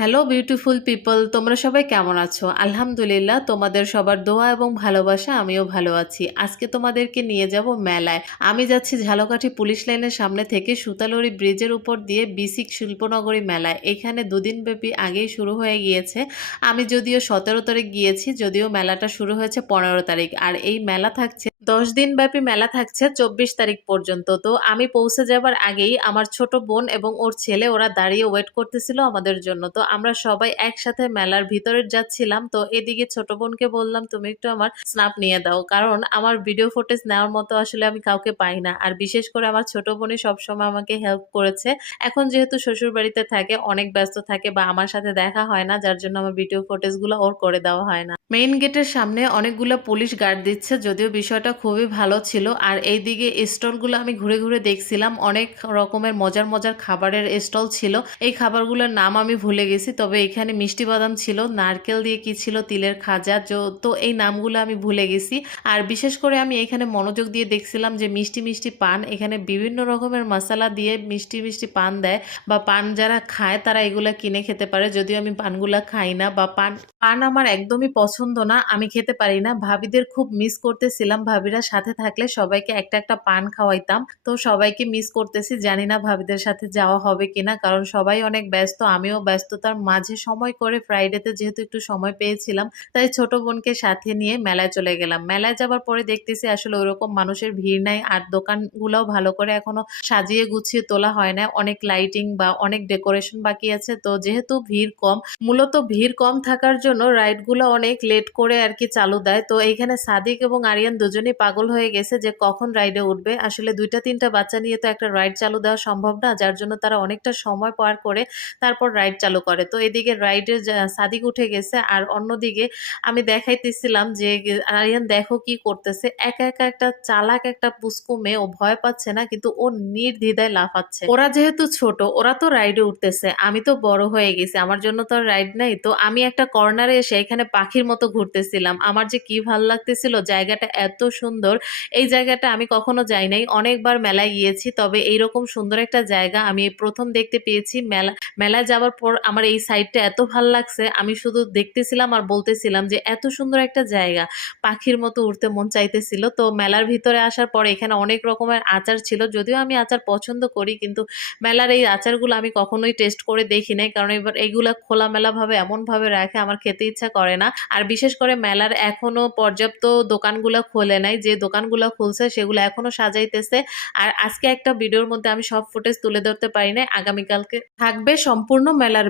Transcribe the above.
Hello beautiful people তোমরা সবাই কেমন আছো? আলহামদুলিল্লাহ, তোমাদের সবার দোয়া এবং ভালোবাসা, আমিও ভালো আছি। আজকে তোমাদেরকে নিয়ে যাব মেলায়। আমি যাচ্ছি ঝালকাঠি পুলিশ লাইনের সামনে থেকে সুতালুরি ব্রিজের উপর দিয়ে বিসিক শিল্পনগরী মেলায়। এখানে দুদিন ব্যাপী আগেই শুরু হয়ে গিয়েছে। আমি যদিও সতেরো তারিখ গিয়েছি, যদিও মেলাটা শুরু হয়েছে পনেরো তারিখ। আর এই মেলা থাকছে দশ দিন ব্যাপী মেলা থাকছে চব্বিশ তারিখ পর্যন্ত। তো আমি পৌঁছে যাবার আগেই আমার ছোট বোন এবং ওর ছেলে ওরা দাঁড়িয়ে ওয়েট করতেছিল আমাদের জন্য। তো আমরা সবাই একসাথে মেলার ভিতরে যাচ্ছিলাম। তো এদিকে ছোট বোনকে বললাম, তুমি একটু আমার স্ন্যাপ নিয়ে দাও। কারণ আমার ভিডিও ফুটেজ নেওয়ার মতো আসলে আমি কাউকে পাই না। আর বিশেষ করে আমার ছোট বোনই সবসময় আমাকে হেল্প করেছে। এখন যেহেতু শ্বশুর বাড়িতে থাকে, অনেক ব্যস্ত থাকে বা আমার সাথে দেখা হয় না, যার জন্য আমার ভিডিও ফুটেজগুলো ওর করে দেওয়া হয় না। মেইন গেটের সামনে অনেকগুলো পুলিশ গার্ড দিচ্ছে, যদিও বিষয়টা খুবই ভালো ছিল। আর এইদিকে স্টলগুলো আমি ঘুরে ঘুরে দেখছিলাম। অনেক রকমের মজার মজার খাবারের স্টল ছিল। এই খাবারগুলোর নাম আমি ভুলে গেছি, তবে এখানে মিষ্টি বাদাম ছিল, নারকেল দিয়ে কি ছিল, তিলের খাজা তো এই নামগুলো আমি ভুলে গেছি। আর বিশেষ করে আমি এখানে মনোযোগ দিয়ে দেখছিলাম যে মিষ্টি মিষ্টি পান, এখানে বিভিন্ন রকমের মশলা দিয়ে মিষ্টি মিষ্টি পান দেয় বা পান যারা খায় তারা এগুলা কিনে খেতে পারে। যদিও আমি পানগুলা খাই না বা পান পান আমার একদমই পছন্দ না, আমি খেতে পারি না। ভাবিদের খুব মিস করতেছিলাম ভাবিরা সাথে থাকলে সবাইকে একটা একটা পান খাওয়াইতাম। তো সবাইকে মিস করতেছি, জানি না ভাবিদের সাথে যাওয়া হবে কিনা, কারণ সবাই অনেক ব্যস্ত, আমিও ব্যস্ততার মাঝে সময় করে ফ্রাইডেতে যেহেতু একটু সময় পেয়েছিলাম, তাই ছোট বোনকে সাথে নিয়ে মেলায় চলে গেলাম। মেলায় যাবার পরে দেখতেছি আসলে ওরকম মানুষের ভিড় নাই, আর দোকানগুলোও ভালো করে এখনও সাজিয়ে গুছিয়ে তোলা হয় না অনেক লাইটিং বা অনেক ডেকোরেশন বাকি আছে, তো যেহেতু ভিড় কম, মূলত ভিড় কম থাকার জন্য রাইডগুলো অনেক লেট করে আর কি চালু দেয়। তো এইখানে সাদিক এবং আরিয়ান দুজনেই পাগল হয়ে গেছে যে কখন রাইডে উঠবে? আসলে দুইটা, তিনটা বাচ্চা নিয়ে তো একটা রাইড চালু দেওয়া সম্ভব না, যার জন্য তারা অনেকটা সময় পার করে তারপর রাইড চালু করে। তো এদিকে রাইডে সাদিক উঠে গেছে আর অন্যদিকে আমি দেখাইতেছিলাম যে আরিয়ান দেখো কি করতেছে। একা একা একটা চালাক একটা পুস্কু মেয়ে, ও ভয় পাচ্ছে না, কিন্তু ও নির্দ্বিধায় লাফাচ্ছে। ওরা যেহেতু ছোট, ওরা তো রাইডে উঠতেছে। আমি তো বড় হয়ে গেছি, আমার জন্য তো রাইড নাই। তো আমি একটা কর্নারে এসে এখানে পাখির মতো ঘুরতেছিলাম। আমার যে কি ভালো লাগতেছিল, জায়গাটা এত সুন্দর। এই জায়গাটা আমি কখনো যাই নাই। অনেকবার মেলায় গিয়েছি, তবে এইরকম সুন্দর একটা জায়গা আমি প্রথম দেখতে পেয়েছি। মেলা, মেলায় যাওয়ার পর আমার এই সাইডটা এত ভালো লাগছে, আমি শুধু দেখতেছিলাম আর বলতেছিলাম যে, এত সুন্দর একটা জায়গা। পাখির মতো উঠতে মন চাইতেছিল। তো মেলার ভিতরে আসার পর এখানে অনেক রকমের আচার ছিল, যদিও আমি আচার পছন্দ করি, কিন্তু মেলার এই আচারগুলো আমি কখনোই টেস্ট করে দেখি নাই, কারণ এবার ভাবে এমন ভাবে রাখে, আমার খেতে ইচ্ছা করে না। আর বিশেষ করে মেলার এখনও পর্যাপ্ত দোকানগুলো খোলে নাই, যে দোকানগুলো খুলছে সেগুলো এখনও সাজাইতেছে। আর আজকে একটা ভিডিওর মধ্যে আমি সব ফুটেজ তুলে ধরতে পারি নাই, আগামীকালকে থাকবে সম্পূর্ণ মেলার